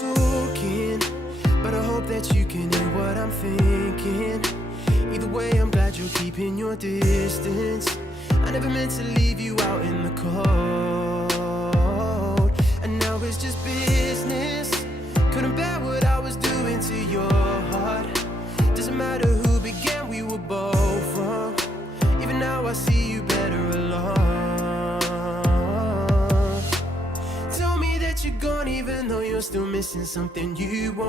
talking, but I hope that you can hear what I'm thinking. Either way, I'm glad you're keeping your distance. I never meant to leave you out in the cold, and now it's just business. Couldn't bear what I was doing to your heart. Doesn't matter who began, we were both wrong. Even now I see you better alone. Tell me that you're gone even though you're still missing something you want.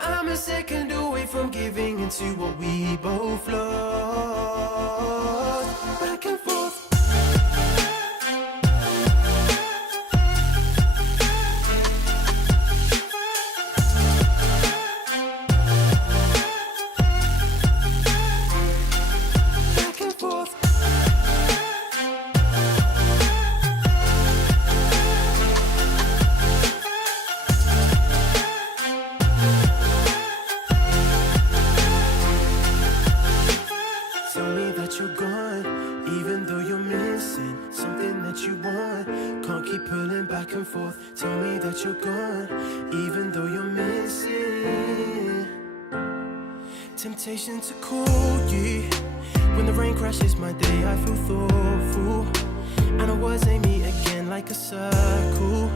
I'm a second away from giving into what we both lost. Back and forth. Tell me that you're gone, even though you're missing. Temptation to call you. When the rain crashes my day, I feel thoughtful. And I was aiming again like a circle.